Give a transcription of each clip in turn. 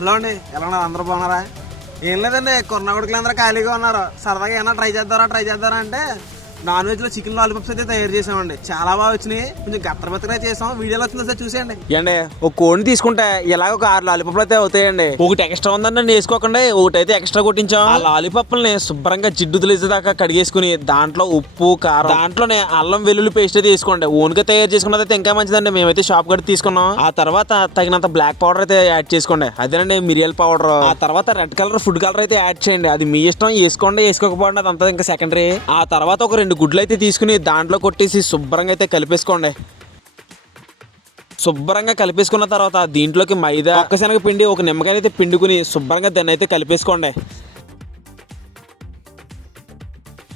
Hello అండి ఎలా ఉన్నారు? అందరూ బాగున్నారా? ఏం లేదండి కొన్న కొడుకులు అందరూ ఖాళీగా ఉన్నారు. సరదాగా ఏమైనా ట్రై చేద్దారా ట్రై చేద్దారా అంటే నాన్ వెజ్లో చికెన్ లాలీపాప్స్ అయితే తయారు చేసామండి చాలా బాగా వచ్చినాయి. కొంచెం గత్తరబత్తగా చేసాం. వీడియోలో వచ్చింది సార్ చూసేయండి. ఏండి ఒక కోడిని తీసుకుంటే ఇలాగ ఒక ఆరు లాలీపాప్లు అయితే అవుతాయండి. ఒకటి ఎక్స్ట్రా ఉందని వేసుకోకుండా ఒకటి అయితే ఎక్స్ట్రా కొట్టించాం. ఆ లాలీపాప్లని శుభ్రంగా జిడ్డు తెలిసేదాకా కడిగేసుకుని దాంట్లో ఉప్పు కారం దాంట్లోనే అల్లం వెల్లుల్లి పేస్ట్ అయితే తీసుకోండి ఓన్గా తయారు చేసుకున్నది అయితే ఇంకా మంచిదండి. మేమైతే షాప్ కట్టి తీసుకున్నాం. ఆ తర్వాత తగినంత బ్లాక్ పౌడర్ అయితే యాడ్ చేసుకోండి. అదేనండి మిరియల్ పౌడర్ ఆ తర్వాత రెడ్ కలర్ ఫుడ్ కలర్ అయితే యాడ్ చేయండి. అది మీ ఇష్టం వేసుకోండి వేసుకోకపోండి అదంతా ఇంకా సెకండరీ ఆ తర్వాత ఒక రెండు గుడ్లు అయితే తీసుకుని దాంట్లో కొట్టేసి శుభ్రంగా అయితే కలిపేసుకోండి. శుభ్రంగా కలిపేసుకున్న తర్వాత దీంట్లోకి మైదా ఒక్కశనగ పిండి ఒక నిమ్మకాయ అయితే పిండుకుని శుభ్రంగా దాన్ని అయితే కలిపేసుకోండి.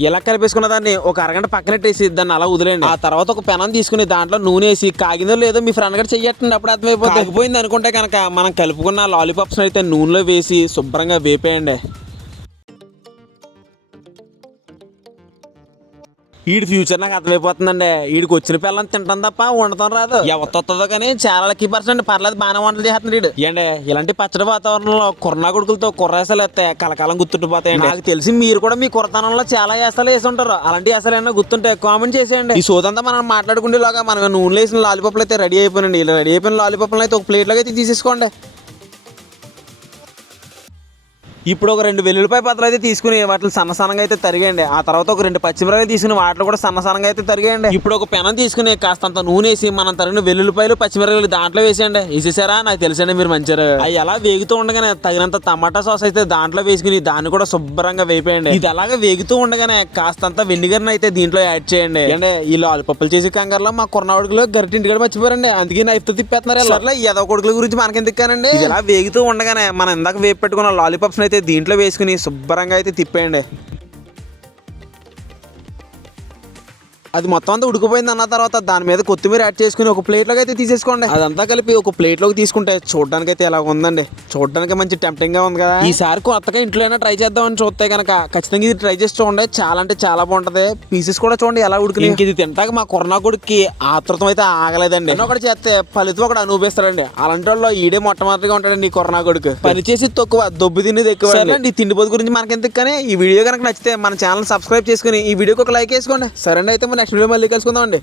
ఇలా కలిపేసుకున్న దాన్ని ఒక అరగంట పక్కనట్టేసి దాన్ని అలా వదిలేండి ఆ తర్వాత ఒక పెనం తీసుకుని దాంట్లో నూనె వేసి కాగిందో లేదో మీ ఫ్రెండ్ గారు చెయ్యట్టండి అప్పుడు అర్థమైపోతే తగ్గిపోయింది అనుకుంటే కనుక మనం కలుపుకున్న లాలీపాప్స్ అయితే నూనెలో వేసి శుభ్రంగా వేపేయండి. ఈడి ఫ్యూచర్ నాకు అర్థమైపోతుందండి. ఈడికి వచ్చిన పిల్లని తింటాం తప్ప ఉండటం రాదు. ఎవరితో వస్తుందో కానీ చాలా లక్కీ పర్సెంట్ పర్లేదు బాగానే వంటలు చేస్తున్నాడు ఈడు. ఏండి ఇలాంటి పచ్చడి వాతావరణంలో కుర్నా కొడుకులతో కుర్రేసలు వస్తాయి కలకాలం గుర్తుండిపోతాయి నాకు తెలిసి మీరు కూడా మీ కుర్రతనంలో చాలా వేసాలు వేసి ఉంటారు. అలాంటి వేసాలు ఏమైనా గుర్తుంటే కామెంట్ చేసేయండి. ఈ సోదంతా మనం మాట్లాడుకునేలాగా మనం నూనె వేసిన లాలీపాప్లు అయితే రెడీ అయిపోయినండి ఇలా రెడీ అయిపోయిన లాలీపాప్లు అయితే ఒక ప్లేట్లోకి అయితే తీసేసుకోండి. ఇప్పుడు ఒక రెండు వెల్లుల్లిపాయ పత్రాలు అయితే తీసుకుని వాటిని సన్న సన్నగా అయితే తరిగేయండి. ఆ తర్వాత ఒక రెండు పచ్చిమిరకాయలు తీసుకుని వాటిలో కూడా సన్న సన్నగా అయితే తరిగేయండి. ఇప్పుడు ఒక పెనం తీసుకుని కాస్తంత నూనె వేసి మనం తరిగిన వెల్లుల్లిపాయలు పచ్చిమిరకాయలు దాంట్లో వేసేయండి. వేసేసారా? నాకు తెలుసండి మీరు మంచిగా. అవి ఎలా వేగుతూ ఉండగానే తగినంత టమాటా సాస్ అయితే దాంట్లో వేసుకుని దాన్ని కూడా శుభ్రంగా వేపేయండి. ఇది అలాగే వేగుతూ ఉండగానే కాస్తంత వెనిగర్ని అయితే దీంట్లో యాడ్ చేయండి. అంటే ఈ లాలిపప్పులు చేసే కంగారులో మా కుర్రవాడుకులు గరిటింటి కూడా మర్చిపోయారండి అందుకే నైఫ్ తిప్పేస్తున్నారు సర్లే ఏదో కొడుకుల గురించి మనకెందుకు కానండి ఇలా వేగుతూ ఉండగానే మనం ఇందాక వేపు పెట్టుకున్న లాలీపాప్స్ అయితే దీంట్లో వేసుకుని శుభ్రంగా అయితే తిప్పేయండి. అది మొత్తం అంతా ఉడికిపోయింది అన్న తర్వాత దాని మీద కొత్తిమీర యాడ్ చేసుకుని ఒక ప్లేట్లోకి అయితే తీసేసుకోండి. అదంతా కలిపి ఒక ప్లేట్లోకి తీసుకుంటే చూడడానికి అయితే ఎలా ఉందండి. చూడడానికి మంచి టెంప్టింగ్గా ఉంది కదా. ఈసారి కొత్తగా ఇంట్లో అయినా ట్రై చేద్దామని చూస్తే కనుక ఖచ్చితంగా ఇది ట్రై చేసి చూడండి. చాలా అంటే చాలా బాగుంటది. పీసెస్ కూడా చూడండి ఎలా ఉడికి ఇంక ఇది తింటాక మా కొరనా కొడుక్కి ఆతృతం అయితే ఆగలేదండి. ఎన్నో ఒకటి చేస్తే ఫలితం ఒకటి అనుభవిస్తాడండి అలాంటి వాళ్ళు ఈడే మొట్టమొదటిగా ఉంటాడండి ఈ కొరనా కొడుకు. పని చేసి తక్కువ దొబ్బు తినేది ఎక్కువ సరేనండి ఈ తిండి పొద్దు గురించి మనకెందుకు కానీ ఈ వీడియో కనుక నచ్చితే మన ఛానల్ సబ్స్క్రైబ్ చేసుకుని ఈ వీడియోకి ఒక లైక్ వేసుకోండి. సరే అయితే మన నెక్స్ట్ వీడియో మళ్ళీ కలుసుకుందాం అండి